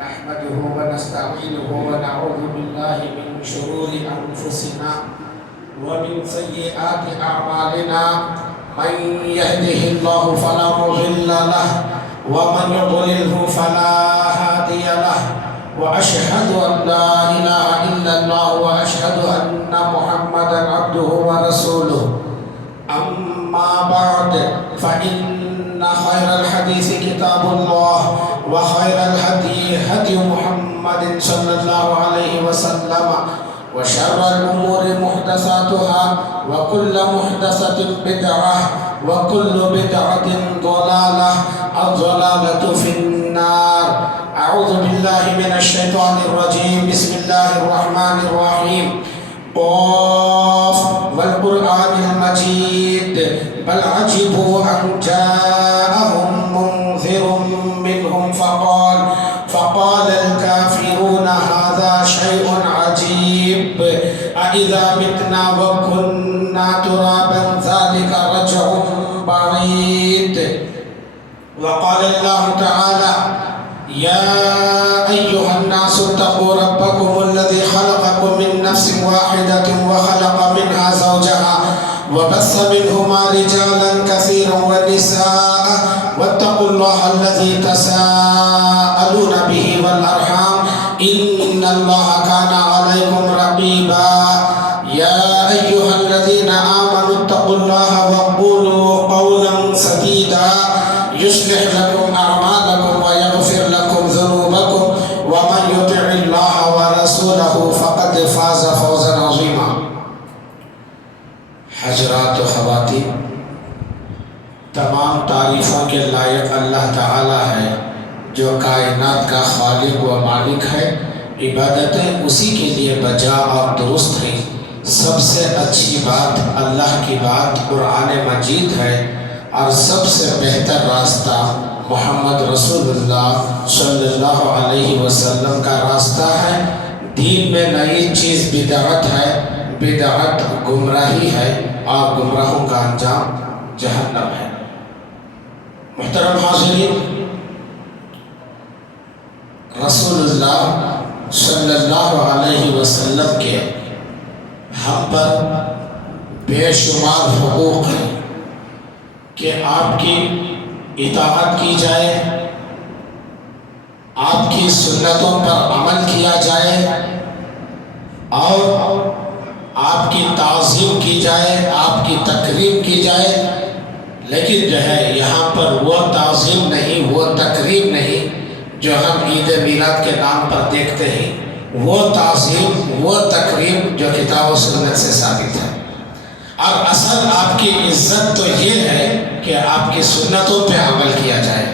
نحمده ونستعينه ونعوذ بالله من شرور أنفسنا ومن سيئات أعمالنا من يهده الله فلا مضل له ومن يضلله فلا هادي له وأشهد أن لا إله إلا الله وأشهد أن محمدا عبده ورسوله أما بعد فإن خير الحديث كتاب الله وخير الهدي هدي محمد صلى الله عليه وسلم وشر الأمور محدثاتها وكل محدثة بدعة وكل بدعة ضلالة الضلالة في النار. أعوذ بالله من الشيطان الرجيم. بسم الله الرحمن الرحيم. قاف والقرآن المجيد بل عجبوا أن جاءهم منذر منهم فقال الكافرون هذا شيء عجيب أإذا متنا وكنا ترابا ذلك رجع بعيد. وقال الله تعالى يا أيها الناس اتقوا ربكم الذي خلقكم من نفس واحدة وخلق منها زوجها وبث منهما رجالا كثيرا ونساء واتقوا الله الذي تساءلون به والأرحام إن الله كان عليكم رقيبا. يا أيها الذين آمنوا اتقوا الله وقولوا قولا سديدا يصلح لكم أعمالكم ويغفر لكم ذنوبكم ومن يطع الله ورسوله فقد فاز فوزا عظيما. حضرات و خواتین، تمام تعریفوں کے لائق اللہ تعالی ہے جو کائنات کا خالق و مالک ہے. عبادتیں اسی کے لیے بجا اور درست ہیں. سب سے اچھی بات اللہ کی بات قرآن مجید ہے اور سب سے بہتر راستہ محمد رسول اللہ صلی اللہ علیہ وسلم کا راستہ ہے. دین میں نئی چیز بدعت ہے، بدعت گمراہی ہے اور گمراہوں کا انجام جہنم ہے. محترم حاضرین، رسول اللہ صلی اللہ علیہ وسلم کے ہم پر بے شمار حقوق ہیں کہ آپ کی اطاعت کی جائے، آپ کی سنتوں پر عمل کیا جائے اور آپ کی تعظیم کی جائے، آپ کی تکریم کی جائے. لیکن جو ہے یہاں پر وہ تعظیم نہیں، وہ تقریب نہیں جو ہم عید میلاد کے نام پر دیکھتے ہیں، وہ تعظیم وہ تقریب جو کتاب و سنت سے ثابت ہے۔ اور اصل آپ کی عزت تو یہ ہے کہ آپ کی سنتوں پہ عمل کیا جائے۔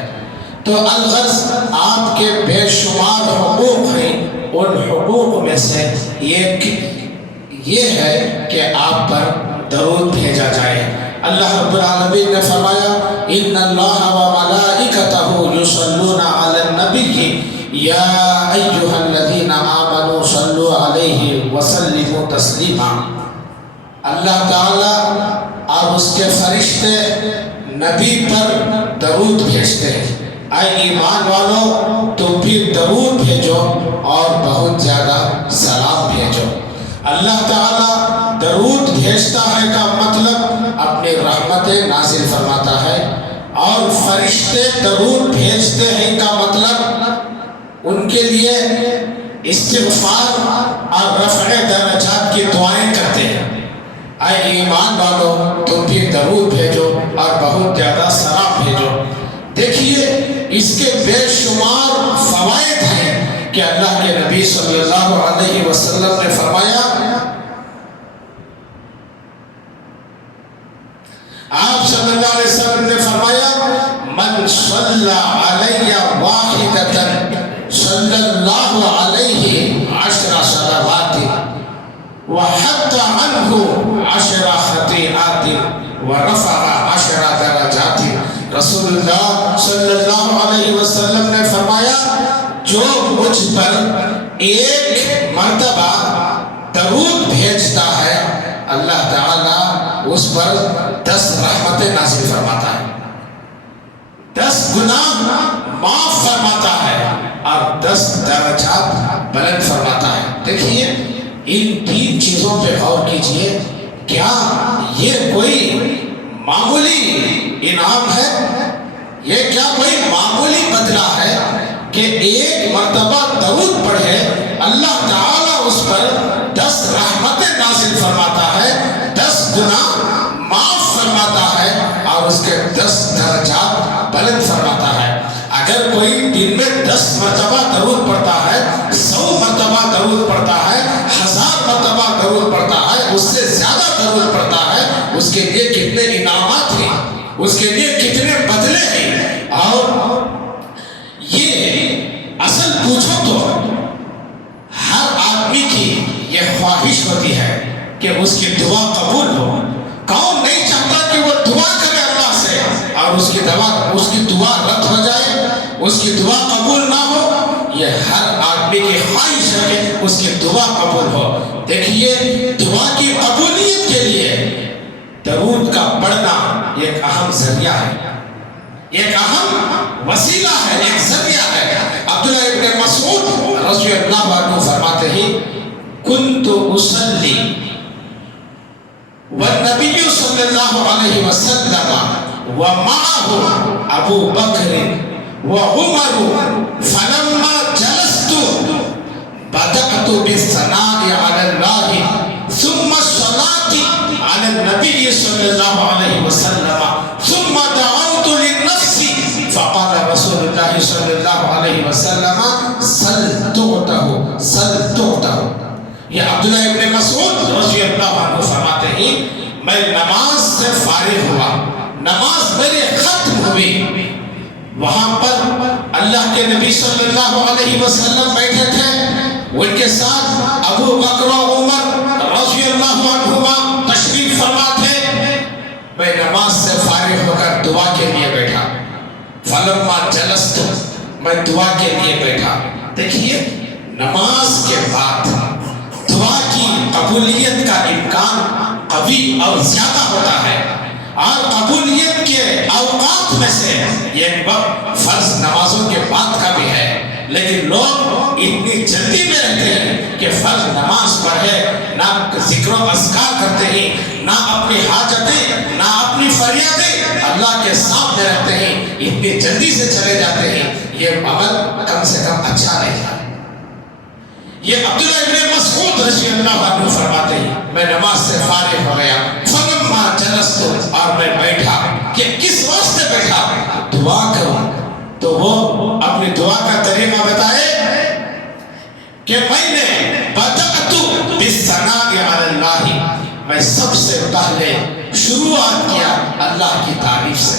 تو الغرض آپ کے بے شمار حقوق ہیں، ان حقوق میں سے یہ ہے کہ آپ پر درود بھیجا جائے۔ اللہ رب العالمین نے فرمایا ان اللہ وملائکتہ یصلون علی النبی یا ایھا الذین آمنوا صلوا علیہ وسلموا تسلیما۔ اللہ تعالی اور اس کے فرشتے نبی پر درود بھیجتے ہیں۔ اے ایمان والو تم بھی درود بھیجو اور بہت زیادہ سلام بھیجو۔ اللہ تعالیٰ درود بھیجتا ہے کا مطلب اپنی رحمتیں نازل فرماتا ہے، اور فرشتے درود بھیجتے ہیں کا مطلب ان کے لیے استغفار اور رفع درجات کی دعائیں کرتے ہیں۔ اے ایمان والو تم بھی درود بھیجو اور بہت زیادہ سلام بھیجو۔ دیکھیے اس کے بے شمار فوائد ہیں کہ اللہ کے نبی صلی اللہ علیہ وسلم نے فرمایا، آپ صلی اللہ علیہ وسلم نے فرمایا من صلی علی واحدۃ صلی اللہ علیہ 10 صلوات وحط عنہ 10 خطیئات ورفع 10 درجات۔ رسول اللہ صلی اللہ علیہ وسلم نے فرمایا جو مجھ پر ایک مرتبہ درود بھیجتا ہے اللہ تعالیٰ اس پر 10 رحمتیں نازل فرماتا ہے، 10 گناہ معاف فرماتا ہے اور 10 درجات بلند فرماتا ہے۔ دیکھیے ان 3 چیزوں پہ غور کیجئے، کیا یہ کوئی معمولی انعام ہے؟ یہ کیا کوئی معمولی بدلہ ہے کہ ایک مرتبہ درود پڑھے اللہ تعالیٰ اس پر 10 رحمتیں نازل فرماتا ہے، 10 گناہ معاف فرماتا ہے اور اس کے 10 درجات بلند فرماتا ہے۔ اگر کوئی دن میں 10 مرتبہ درود پڑھتا ہے، 100 مرتبہ درود پڑھتا ہے، 1000 مرتبہ درود پڑھتا ہے، اس سے زیادہ درود پڑھتا ہے، اس کے لیے کتنے انعامات ہیں، اس کے لیے کتنے بدلے ہیں۔ اور یہ اصل پوچھو تو ہر آدمی کی یہ خواہش ہوتی ہے کہ اس کی دعا قبول ہو۔ کون نہیں چاہتا کہ وہ دعا کرے اللہ سے اور اس کی دعا رد ہو جائے، اس کی دعا قبول نہ ہو؟ یہ ہر آدمی کی خواہش ہے کہ اس کی دعا قبول ہو۔ دیکھیے دعا کی قبولیت کے لیے درود کا پڑھنا ایک اہم ذریعہ ہے، ایک اہم وسیلہ ہے، ایک ذریعہ ہے۔ عبداللہ ابن مسعود رضی اللہ عنہ فرماتے ہیں کنت اصلی والنبی صلی اللہ علیہ وسلم ومعه ابو بکر وعمر فلما جلست بدأت بالثناء على الله ثم الصلاة على النبي صلى الله عليه وسلم ثم دعوت للنفس فقال رسول الله صلى الله عليه وسلم سل تعطه سل تعطه۔ یہ عبداللہ ابن مسعود رضی اللہ عنہ فرماتے ہیں میں نماز سے فارغ ہوا، نماز میرے ختم ہوئی، وہاں پر اللہ کے نبی صلی اللہ علیہ وسلم بیٹھے تھے، ان کے ساتھ ابو بکر و عمر رضی اللہ عنہما تشریف فرما تھے۔ میں نماز سے فارغ ہو کر دعا کے لیے بیٹھا، فلما جلست میں دعا کے لیے بیٹھا۔ دیکھیے نماز کے بعد دعا کی قبولیت کا امکان قوی اور زیادہ ہوتا ہے، اور قبولیت کے اوقات میں سے ایک وقت فرض نمازوں کے بعد کا بھی ہے، لیکن لوگ اتنی جلدی میں رہتے ہیں کہ فرض نماز پڑھے نہ ذکر و اذکار کرتے ہیں، نہ اپنی حاجتیں نہ اپنی فریادیں اللہ کے سامنے رکھتے ہیں، اتنی جلدی سے چلے جاتے ہیں۔ یہ عمل کم سے کم اچھا نہیں ہے۔ یہ عبداللہ ابن مسعود رضی اللہ عنہ فرماتے ہیں میں نماز سے فارغ ہو گیا، فلما جلست اور میں بیٹھا، کہ کس واسطے بیٹھا؟ دعا کروں. تو وہ اپنی دعا کا طریقہ بتائے کہ میں نے بدأت بالثناء علی اللہ، میں سب سے پہلے شروعات کیا اللہ کی تعریف سے.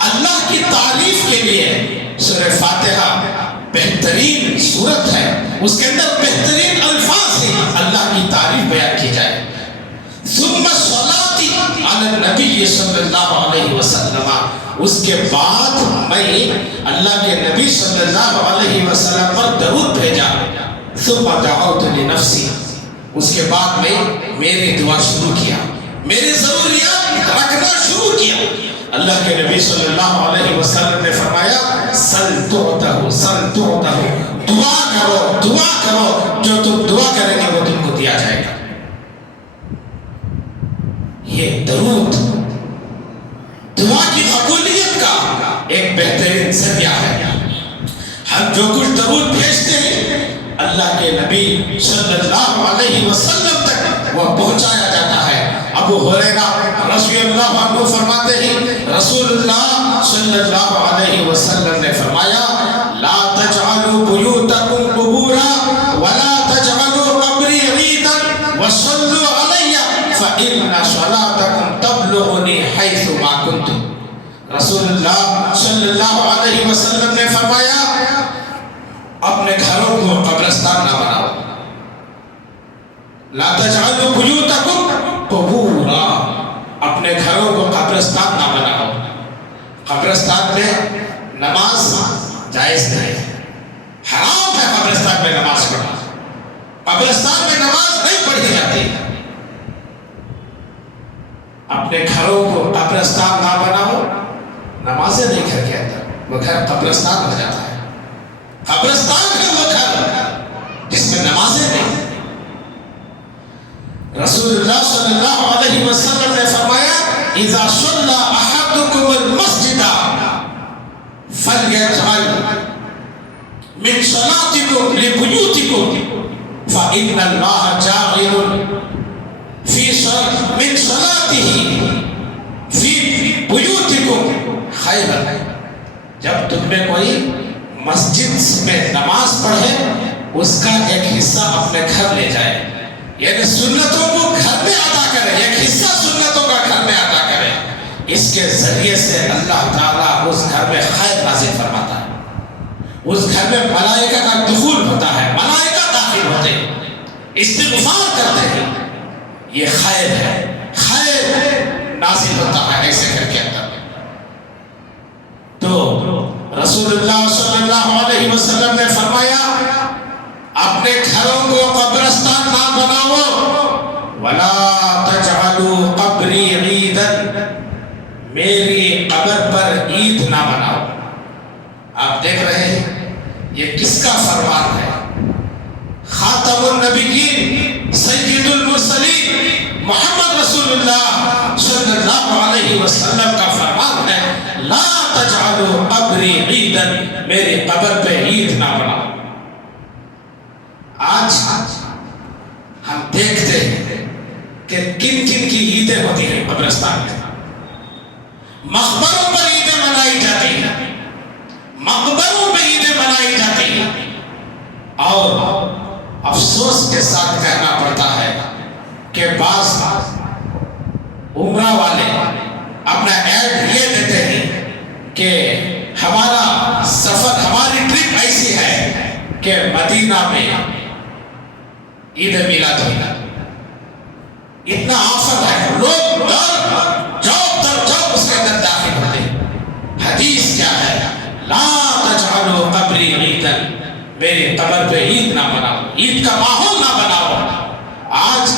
اللہ کی تعریف کے لیے سورہ فاتحہ بہترین صورت ہے، اس کے اندر بہترین الفاظ ہیں اللہ کی تعریف بیان کی جائے. ثم الصلاۃ علی النبی صلی اللہ علیہ وسلم، اس کے بعد میں اللہ کے نبی صلی اللہ علیہ وسلم پر درود بھیجا. ثم دعوت لنفسی، اس کے بعد میں میری دعا شروع کیا، میری ضروریات رکھنا شروع کیا. اللہ کے نبی صلی اللہ علیہ وسلم نے فرمایا سل تعطہ، سل تعطہ، دعا کرو، دعا کرو، جو تم دعا کریں گے وہ تم کو دیا جائے گا. یہ درود دعا کی قبولیت کا ایک بہترین ذریعہ ہے. ہم جو کچھ درود بھیجتے ہیں اللہ کے نبی صلی اللہ علیہ وسلم تک وہ پہنچایا جاتا ہے. ابو ہریرہ رضی اللہ عنہ فرماتے ہیں رسول اللہ صلی اللہ علیہ وسلم نے فرمایا لا تجعلوا بیوتکم قبورا ولا تجعلوا قبری عیدا وصلوا علی فإن صلاتکم تبلغنی حیث ما کنتم. رسول اللہ صلی اللہ علیہ وسلم نے فرمایا اپنے گھروں کو قبرستان نہ بناؤ. لا تجعلوا بیوتکم قبورا، اپنے گھروں کو قبرستان نہ بناؤ. قبرستان میں نماز جائز نہیں ہے، حرام ہے قبرستان میں نماز پڑھنا. قبرستان میں نماز نہیں پڑھی جاتی. اپنے گھروں کو قبرستان نہ بناؤ، نمازیں نہیں گھر کے اندر، وہ گھر قبرستان ہو جاتا ہے. قبرستان ہے وہ گھر جس میں نمازیں نہیں. رسول اللہ صلی اللہ علیہ وسلم نے فرمایا اذا صلى احدكم المسجد فليجعل من صلاتكم لبيوتكم فإن الله جاعل من صلاته في بيوتكم خيرا. جب تم میں کوئی مسجد میں نماز پڑھے اس کا ایک حصہ اپنے گھر لے جائے، یعنی سنتوں کو گھر میں ادا کرے، ایک حصہ سنتوں کا گھر میں ادا کرے. اس کے ذریعے سے اللہ تعالیٰ اس گھر میں خیر نازل فرماتا ہے. اس گھر میں ملائکہ کا دخول ہوتا ہے، ملائکہ داخل ہوتے ہیں، استغفار کرتے ہیں. یہ خیر ہے، خیر نازل ہوتا ہے ایسے گھر کے اندر. تو رسول اللہ صلی اللہ علیہ وسلم نے فرمایا اپنے گھروں کو قبرستان نہ بناؤ. ولا تجعلوا قبری عیدا، میری قبر پر عید نہ بناؤ. آپ دیکھ رہے ہیں یہ کس کا فرمان ہے؟ خاتم النبیین سید المرسلین محمد رسول اللہ صلی اللہ علیہ وسلم کا فرمان ہے لا تجعلوا قبری عیدا، میری قبر پہ عید نہ بناؤ. آج ہم دیکھتے ہیں کہ کن کن کی عیدیں ہوتی ہیں قبرستان میں. مقبروں پر عیدیں منائی جاتی ہیں، مقبروں پہ عیدیں منائی جاتی ہیں. اور افسوس کے ساتھ کہنا پڑتا ہے کہ بعض عمرہ والے اپنا ایڈ یہ دیتے ہیں کہ ہمارا سفر، ہماری ٹرپ ایسی ہے کہ مدینہ میں عید میلاد ہونا. اتنا آفر ہے، لوگ جاب اس کے اندر داخل ہوتے ہیں. حدیث کیا ہے؟ لا تجعلوا قبری عیدا، میری قبر پہ عید نہ بناؤ، عید کا ماحول نہ بناؤ. آج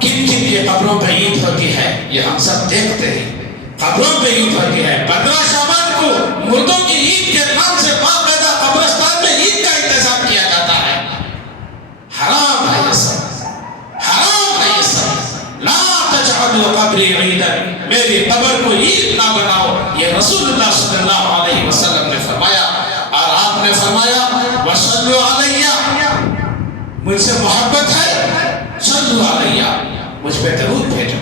کن کن کی قبروں پہ عید ہوتی ہے یہ ہم سب دیکھتے ہیں. قبروں پہ عید ہوتی ہے. 15 شعبان کو مردوں کی عید کے نام سے باقاعدہ قبرستان میں عید کا انتظام کیا جاتا ہے. حرام ہے یہ سب، حرام ہے یہ سب. لا تجعلوا قبری عیدا، میری قبر کو عید نہ بناؤ. یہ رسول اللہ صلی اللہ علیہ وسلم نے فرمایا. اور آپ نے فرمایا وصلوا علی، مجھ سے محبت ہے صلوا علی، مجھ پہ درود بھیجو.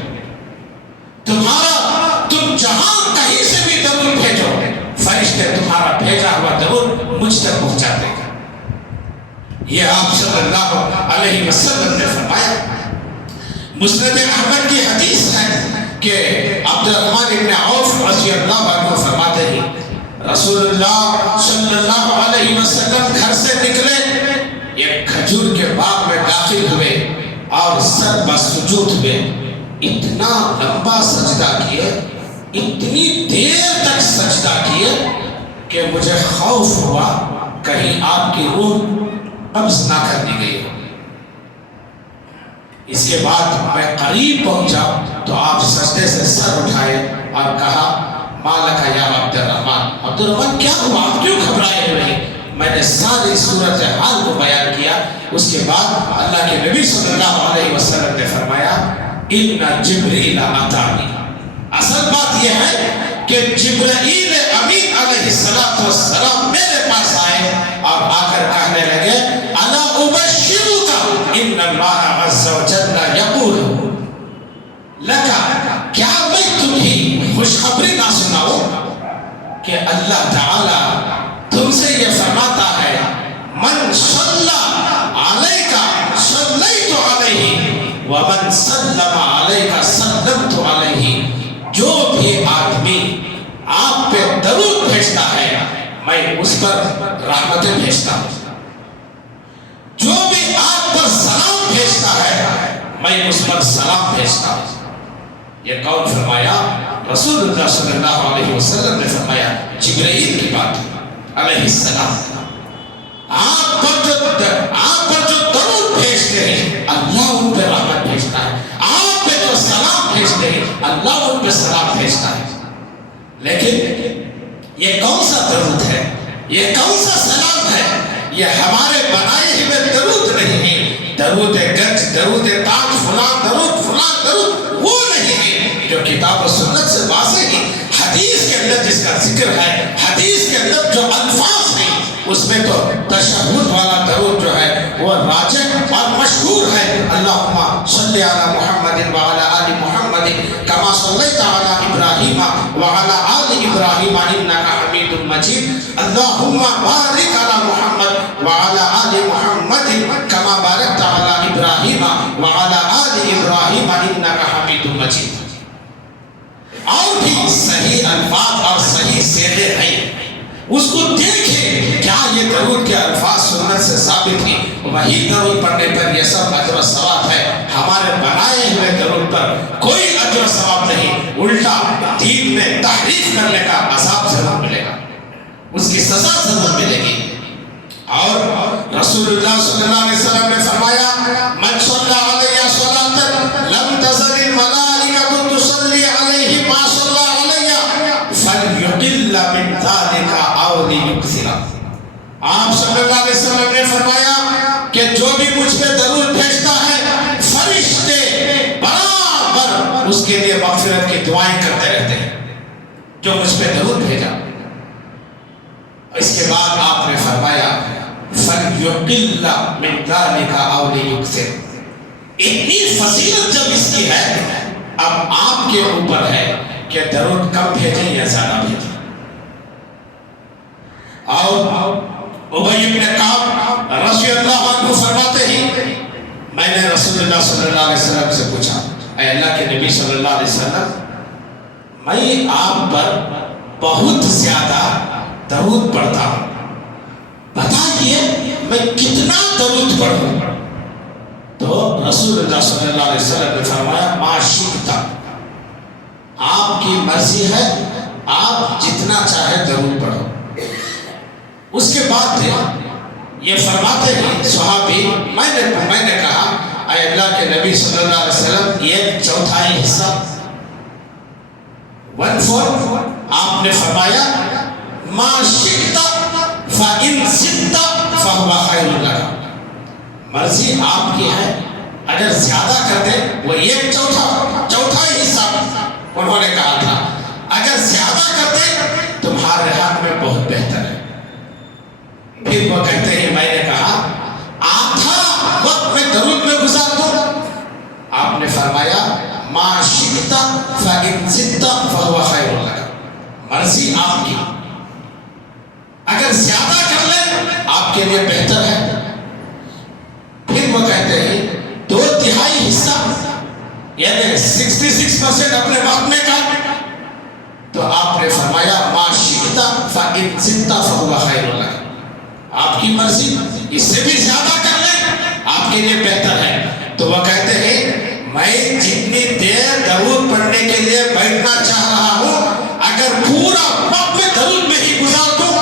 تم تم جہاں کہیں سے بھی درود بھیجو فرشتے تمہارا بھیجا ہوا درود مجھ تک پہنچا دے گا. یہ آپ صلی اللہ علیہ وسلم نے فرمایا. مسند احمد کی حدیث ہے کہ عبد الرحمن بن عوف رضی اللہ عنہ فرماتے ہیں رسول اللہ صلی اللہ علیہ وسلم گھر سے نکلے، ایک کھجور کے باغ میں داخل ہوئے اور سر بسجود ہوئے. اتنا لمبا سجدہ کیے، اتنی دیر تک سجدہ کیے کہ مجھے خوف ہوا کہیں آپ کی روح قبض نہ کر دی گئی ہو. اس کے بعد میں قریب پہنچا تو آپ سجدے سے سر اٹھائے اور کہا مالک یا عبد الرحمن، عبد الرحمن کیا ہوا، آپ کیوں گھبرائے ہوئے ہیں؟ میں نے ساری صورت حال کو بیان کیا. اس کے بعد اللہ کے نبی صلی اللہ علیہ وسلم نے فرمایا ان جبریل اتانی. اصل بات یہ ہے کہ جبرائیل امین علیہ السلام میرے پاس آئے اور آ کر کہنے لگے انا ابشرک ان اللہ عز وجل یقول لک، کیا میں تمہیں خوشخبری نہ سناؤں کہ اللہ تعالی تم سے یہ فرماتا ہے من صلی علیک صلیت علیہ ومن سلم علیک سلمت علیہ. جو بھی آدمی آپ پہ درود بھیجتا ہے میں اس پر رحمتیں بھیجتا ہوں. جو بھی آپ پر سلام بھیجتا ہے میں اس پر سلام بھیجتا ہوں. یہ کون فرمایا؟ رسول اللہ صلی اللہ علیہ وسلم نے فرمایا. جبرائیل کی بات علیہ السلام. آپ پر جو درود بھیجتے ہیں اللہ ان پہ رحمت بھیجتا ہے. آپ پہ جو سلام بھیجتے ہیں اللہ ان پہ سلام بھیجتا ہے. لیکن یہ کون سا درود ہے، یہ کون سا سلام ہے؟ یہ ہمارے بنائے ہوئے درود نہیں ہے. درود گنج، درود تاج، فلاں درود وہ نہیں ہے جو کتاب و سنت سے واضح ہے. حدیث کے اندر جس کا ذکر ہے، حدیث کے اندر جو الفاظ ہیں اس میں تو تشہد والا درود جو ہے وہ راجح اور مشہور ہے. اللہم صلی علی محمد وعلی آل محمد کما صلیت علی ابراہیم وعلی آل ابراہیم انک حمید مجید. اللہم بارک علی محمد وعلی آل محمد کما بارکت علی ابراہیم وعلی آل ابراہیم انک حمید مجید. اور بھی صحیح الفاظ اور صحیح صیغے ہیں، اس کو دیکھیں کیا یہ درود کے الفاظ سنت سے ثابت ہیں. وہی درود پڑھنے پر یہ سب اجر و ثواب ہے. ہمارے بنائے ہوئے درود پر کوئی اجر و ثواب نہیں، الٹا دین میں تحریف کرنے کا عذاب ضرور ملے گا، اس کی سزا ضرور ملے گی. اور رسول اللہ صلی اللہ علیہ وسلم نے فرمایا من صلی علیہ صلاۃ لم تزل الملائکۃ تصلی علیہ ما صلی علیہ فلیقل من ذلک او لیکثر. آپ صلی اللہ علیہ وسلم نے فرمایا کہ جو بھی مجھ پہ درود بھیجتا ہے فرشتے برابر اس کے لیے مغفرت کی دعائیں کرتے رہتے ہیں جو مجھ پہ درود بھیجا. اس کے بعد آپ نے فرمایا فَلْيُقِلَّ مِنْ ذَلِكَ أَوْ لِيُكْثِرْ. اتنی فضیلت جب اس کی ہے اب آپ کے اوپر ہے کہ درود کم بھیجیں یا زیادہ بھیجیں. اور ابی بن کعب رضی اللہ عنہ فرماتے ہیں میں نے رسول اللہ صلی اللہ علیہ وسلم سے پوچھا اے اللہ کے نبی صلی اللہ علیہ وسلم میں آپ پر بہت زیادہ درود پڑھتا ہوں، بتائیے میں کتنا درود پڑھوں؟ تو رسول اللہ صلی اللہ علیہ وسلم نے فرمایا ما شئت، آپ کی مرضی ہے، آپ جتنا چاہے درود پڑھو. اس کے بعد یہ فرماتے ہیں صحابی میں نے کہا اے اللہ کے نبی صلی اللہ علیہ وسلم ایک چوتھائی حصہ 1/4. آپ نے فرمایا ما شئت فإن زدت فهو خیر لك. مرضی آپ کی ہے، اگر زیادہ کر دے وہ ایک چوتھائی حصہ انہوں نے کہا تھا، اگر زیادہ کر دے تمہارے ہاتھ میں بہت بہتر ہے. پھر وہ کہتے ہیں میں نے کہا آدھا وقت میں درود میں گزار دوں. آپ نے فرمایا ما شئت فإن زدت فهو فهو خیر لک، مرضی آپ کی، اگر زیادہ کر لیں آپ کے لیے بہتر ہے۔ پھر وہ کہتے ہیں 2/3 حصہ یعنی 66% اپنے وقت میں کا، تو آپ نے فرمایا ما شئت فإن زدت فهو خیر لک، آپ کی مرضی، اس سے بھی زیادہ کر لیں آپ کے لیے بہتر ہے۔ تو وہ کہتے ہیں میں جتنی دیر درود پڑھنے کے لیے بیٹھنا چاہ رہا ہوں اگر پورا وقت میں درود میں ہی گزار دوں،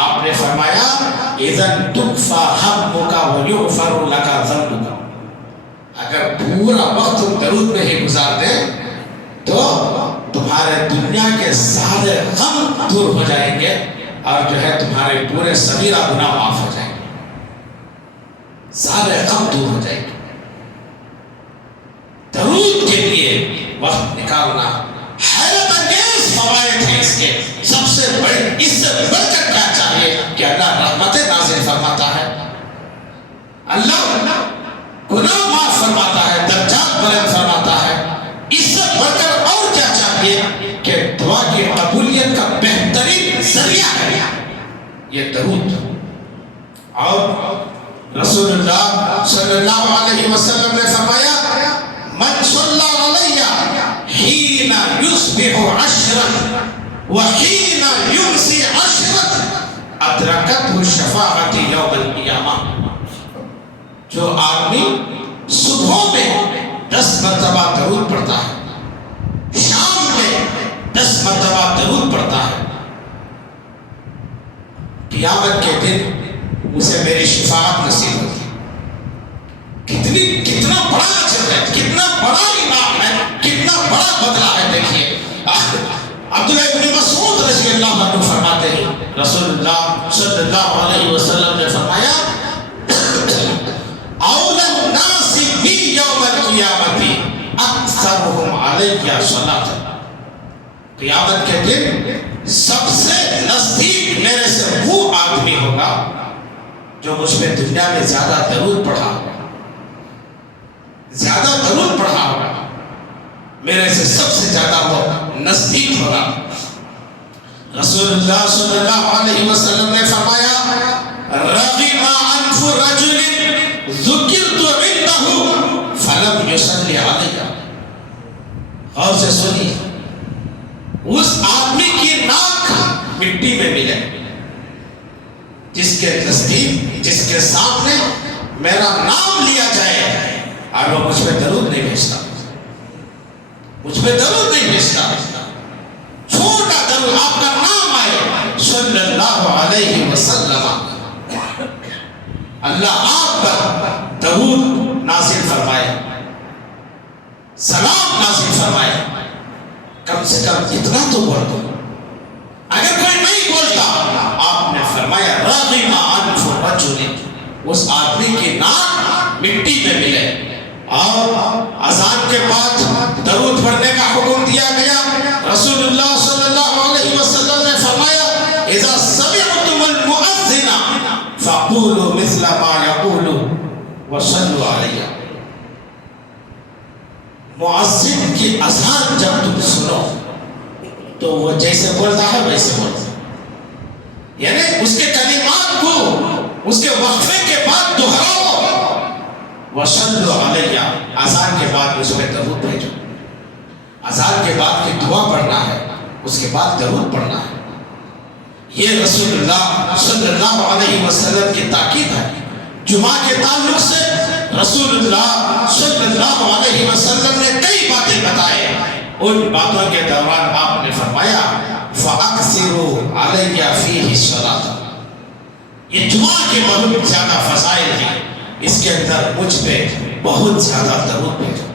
آپ نے فرمایا اذن تکفی ہمک ویغفر لک ذنبک، اگر پورا وقت تم درود میں ہی گزار دیں تو تمہارے دنیا کے سارے غم دور ہو جائیں گے اور جو ہے تمہارے پورے صغیرہ گناہ معاف ہو جائیں گے، سارے غم دور ہو جائیں گے۔ درود کے لیے وقت نکالنا حیرت انگیز فوائد ہیں اس کے، سب سے بڑی، اس سے بڑھ کر کیا چاہیے کہ اللہ رحمتیں نازل فرماتا ہے، اللہ گناہ معاف فرماتا ہے، درجات بلند فرماتا ہے، اس سے بڑھ کر اور کیا چاہیے کہ دعا کی قبولیت کا بہترین ذریعہ ہے یہ درود۔ اور رسول اللہ صلی اللہ علیہ وسلم نے فرمایا من صلی علیہ حین یصبح 10 وحین یمسی 10 ادرکتہ الشفاعۃ یوم القیامہ، جو آدمی صبح میں 10 مرتبہ درود پڑھتا ہے، شام میں 10 مرتبہ درود پڑھتا ہے، قیامت کے دن اسے میری شفاعت نصیب ہوتی۔ کتنا بڑا اجر ہے، کتنا بڑا انعام ہے، کتنا بڑا بدلہ ہے۔ دیکھیے عبداللہ ابن مسعود رضی اللہ عنہ فرماتے ہیں رسول اللہ صلی اللہ علیہ وسلم نے فرمایا اولی الناس بی یوم القیامت اکثرهم علیہ صلاۃ، قیامت کے دن سب سے نزدیک میرے سے وہ آدمی ہوگا جو مجھ پہ دنیا میں زیادہ درود پڑھا ہوگا، زیادہ درود پڑھا ہوگا، میرے سے سب سے زیادہ وہ نزدیک ہوگا۔ رسول اللہ صلی اللہ علیہ وسلم نے فرمایا رغم انف رجل ذکرت عنده فلم یصلی علیہ، غور سے سنیے، اس آدمی کی ناک مٹی میں ملے جس کے نزدیک، جس کے سامنے میرا نام لیا جائے اور وہ مجھ پہ درود نہیں بھیجتا، مجھ پہ درود نہیں بھیجتا، چھوٹا درود آپ کا نام آئے صلی اللہ علیہ وسلم، اللہ آپ پر درود نازل فرمائے، سلام نازل فرمائے، کم سے کم اتنا تو بول دو۔ اگر کوئی نہیں بولتا آپ نے فرمایا رغم انف رجل، اس آدمی کی ناک مٹی میں ملے۔ اور اذان کے بعد درود پڑھنے کا حکم دیا گیا، رسول اللہ صلی اللہ علیہ وسلم نے فرمایا اذا سمعتم المؤذن فقولوا مثل ما يقول وصلوا علیہ، مؤذن کی اذان جب تم سنو تو وہ جیسے بولتا ہے ویسے بولتا ہے، یعنی اس کے کلمات کو اس کے وقفے کے بعد دہراؤ، وصلوا علیہ، اذان کے بعد اس میں درود بھیجو، اذان کے بعد کی دعا پڑھنا ہے، اس کے بعد درود پڑھنا ہے۔ یہ رسول اللہ صلی اللہ علیہ وسلم کی تاکید ہے۔ جمعہ کے تعلق سے رسول اللہ صلی اللہ علیہ وسلم نے کئی باتیں بتائے، ان باتوں کے دوران آپ نے فرمایا فَأَكْثِرُوا عَلَيَّ فِيهِ الصَّلَاةَ، یہ جمعہ کے بہت زیادہ فضائل ہیں، اس کے اندر مجھ پہ بہت زیادہ درود بھیجو،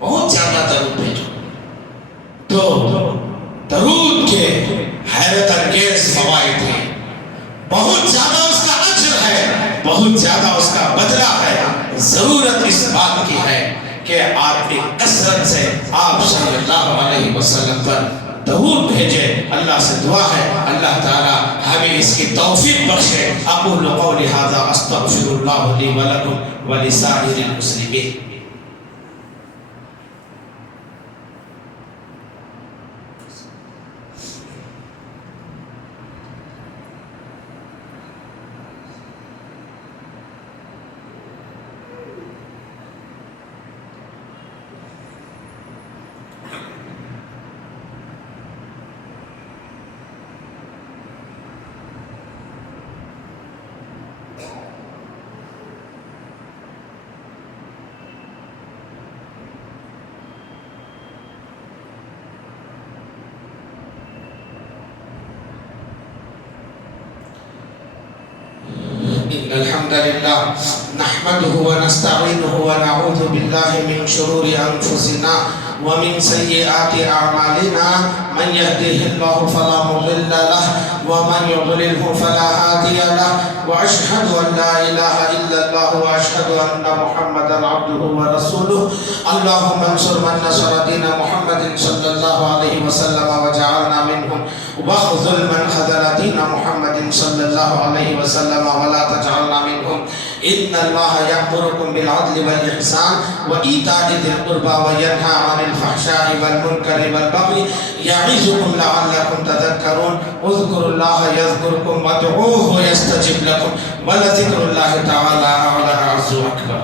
بہت زیادہ درود بھیجو۔ تو درود کے حیرت انگیز فوائد ہیں، بہت زیادہ اس کا اجر ہے، بہت زیادہ اس کا بدلہ ہے۔ ضرورت اس بات کی ہے کہ آدمی کثرت سے آپ صلی اللہ علیہ وسلم پر درود بھیجے۔ اللہ سے دعا ہے اللہ تعالی ہمیں اس کی توفیق بخشے۔ اقول قولی ھذا استغفر اللہ لی ولکم ولسائر المسلمین۔ إن الحمد لله نحمده ونستعينه ونعوذ بالله من شرور أنفسنا ومن سيئات أعمالنا من يهده الله فلا مضل له ومن يضلله فلا هادي له وأشهد أن لا إله إلا الله وأشهد أن محمدا عبده ورسوله اللهم انصر من نصر دين محمد صلى الله عليه وسلم وجعلنا منهم واخذل من خذل دين محمد صلى الله عليه وسلم ولا تجعلنا منهم إن الله يأمركم بالعدل والإحسان وإيتاء ذي القربى وينهى عن الفحشاء والمنكر والبغي يعظكم لعلكم تذكرون اذكروا الله يذكركم وادعوه يستجب لكم ولذكر الله تعالى أعلى أعز أكبر.